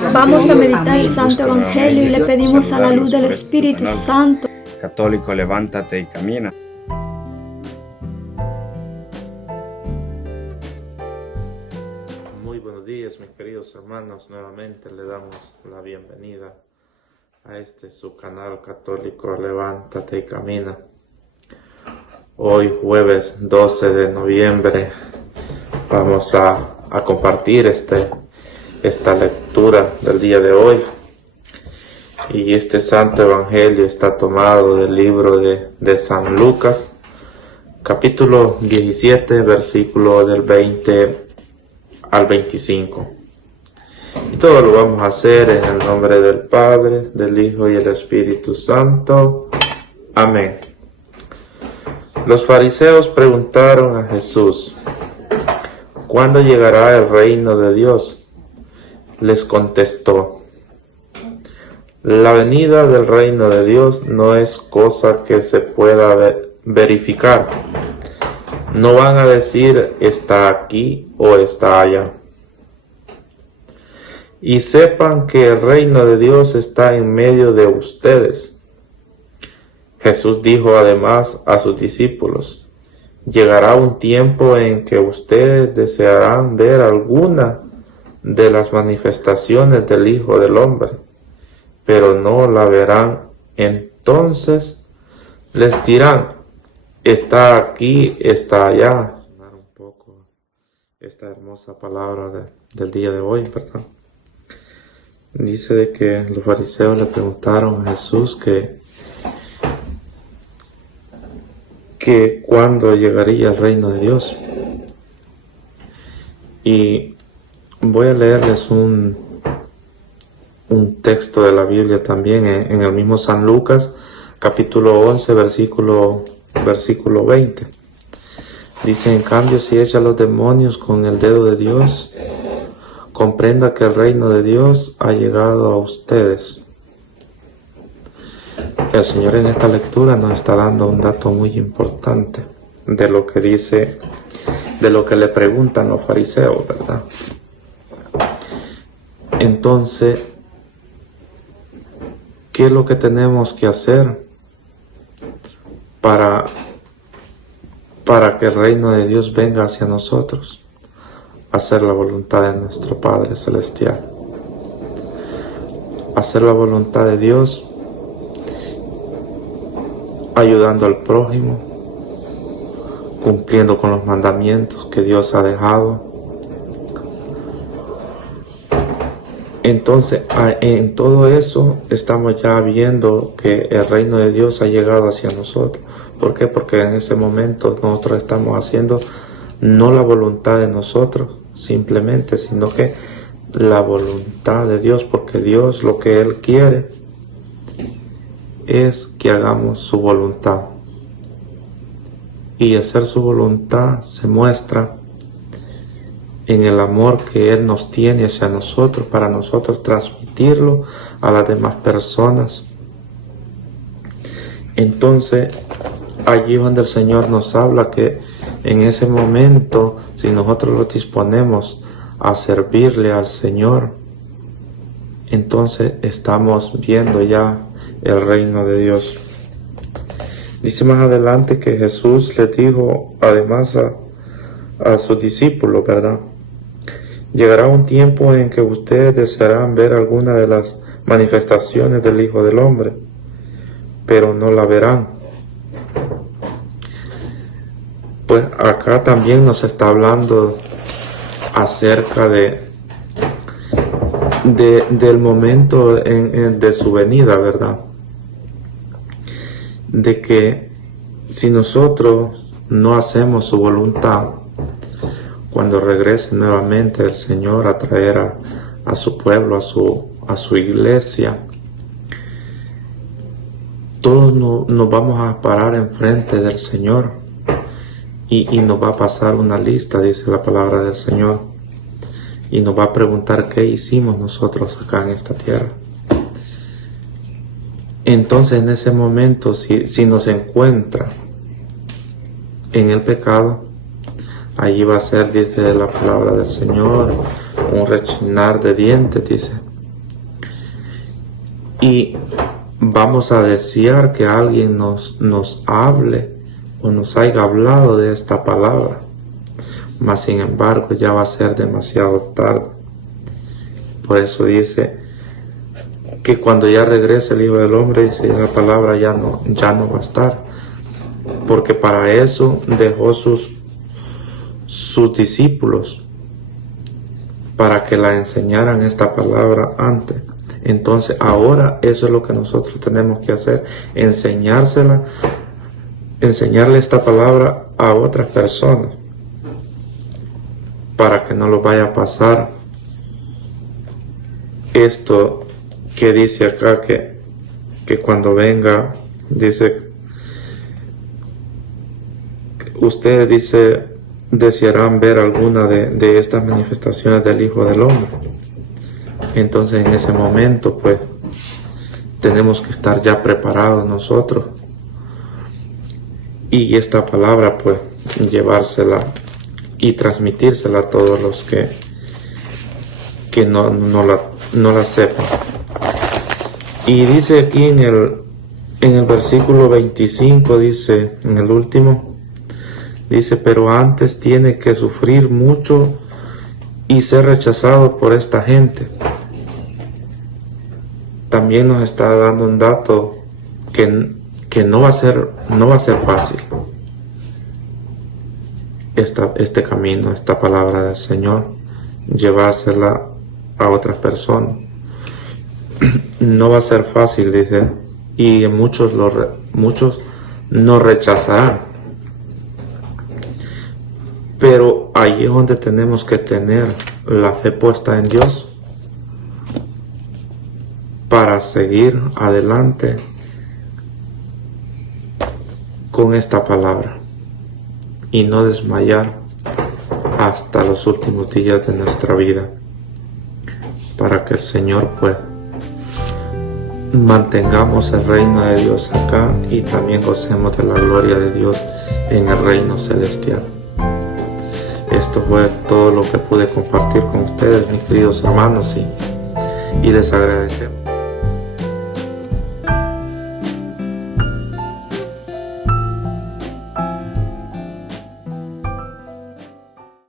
Vamos a meditar el Santo Evangelio y le pedimos a la luz del Espíritu Santo. Católico, levántate y camina. Muy buenos días, mis queridos hermanos. Nuevamente le damos la bienvenida a su canal católico Levántate y Camina. Hoy jueves 12 de noviembre vamos a compartir esta lectura del día de hoy. Y este Santo Evangelio está tomado del libro de San Lucas, capítulo 17, versículo del 20 al 25. Y todo lo vamos a hacer en el nombre del Padre, del Hijo y del Espíritu Santo. Amén. Los fariseos preguntaron a Jesús: ¿cuándo llegará el reino de Dios? Les contestó: la venida del reino de Dios no es cosa que se pueda verificar. No van a decir está aquí o está allá. Y sepan que el reino de Dios está en medio de ustedes. Jesús dijo además a sus discípulos: llegará un tiempo en que ustedes desearán ver alguna de las manifestaciones del Hijo del Hombre, pero no la verán. Entonces les dirán: está aquí, está allá. Un poco esta hermosa palabra del día de hoy, ¿verdad? Dice de que los fariseos le preguntaron a Jesús que cuándo llegaría el reino de Dios. Y voy a leerles un texto de la Biblia también en el mismo San Lucas, capítulo 11, versículo 20. Dice: en cambio, si echa los demonios con el dedo de Dios, comprenda que el reino de Dios ha llegado a ustedes. El Señor en esta lectura nos está dando un dato muy importante de lo que dice, de lo que le preguntan los fariseos, ¿verdad? Entonces, ¿qué es lo que tenemos que hacer para que el reino de Dios venga hacia nosotros? Hacer la voluntad de nuestro Padre Celestial. Hacer la voluntad de Dios, ayudando al prójimo, cumpliendo con los mandamientos que Dios ha dejado. Entonces, en todo eso estamos ya viendo que el reino de Dios ha llegado hacia nosotros. ¿Por qué? Porque en ese momento nosotros estamos haciendo no la voluntad de nosotros simplemente, sino que la voluntad de Dios, porque Dios lo que Él quiere es que hagamos su voluntad. Y hacer su voluntad se muestra en el amor que Él nos tiene hacia nosotros, para nosotros transmitirlo a las demás personas. Entonces, allí donde el Señor nos habla que en ese momento, si nosotros lo disponemos a servirle al Señor, entonces estamos viendo ya el reino de Dios. Dice más adelante que Jesús le dijo además a sus discípulos, ¿verdad? Llegará un tiempo en que ustedes desearán ver alguna de las manifestaciones del Hijo del Hombre, pero no la verán. Pues acá también nos está hablando acerca del momento de su venida, ¿verdad? De que si nosotros no hacemos su voluntad, cuando regrese nuevamente el Señor a traer a su pueblo, a su iglesia, todos nos vamos a parar enfrente del Señor y nos va a pasar una lista, dice la palabra del Señor, y nos va a preguntar qué hicimos nosotros acá en esta tierra. Entonces, en ese momento, si nos encuentra en el pecado, allí va a ser, dice la palabra del Señor, un rechinar de dientes, dice, y vamos a desear que alguien nos hable o nos haya hablado de esta palabra, mas sin embargo ya va a ser demasiado tarde. Por eso dice que cuando ya regrese el Hijo del Hombre, dice, la palabra ya no va a estar, porque para eso dejó sus discípulos, para que la enseñaran esta palabra antes. Entonces ahora eso es lo que nosotros tenemos que hacer, enseñarle esta palabra a otras personas, para que no lo vaya a pasar esto que dice acá, que cuando venga, dice, ustedes, dice, desearán ver alguna de estas manifestaciones del Hijo del Hombre. Entonces en ese momento pues tenemos que estar ya preparados nosotros, y esta palabra pues llevársela y transmitírsela a todos los que no la sepan. Y dice aquí en el versículo 25, dice, en el último, dice, pero antes tiene que sufrir mucho y ser rechazado por esta gente. También nos está dando un dato que no va a ser fácil este camino, esta palabra del Señor, llevársela a otras personas. No va a ser fácil, dice, y muchos nos rechazarán. Pero ahí es donde tenemos que tener la fe puesta en Dios para seguir adelante con esta palabra y no desmayar hasta los últimos días de nuestra vida, para que el Señor pues mantengamos el reino de Dios acá y también gocemos de la gloria de Dios en el reino celestial. Esto fue todo lo que pude compartir con ustedes, mis queridos hermanos, y les agradecemos.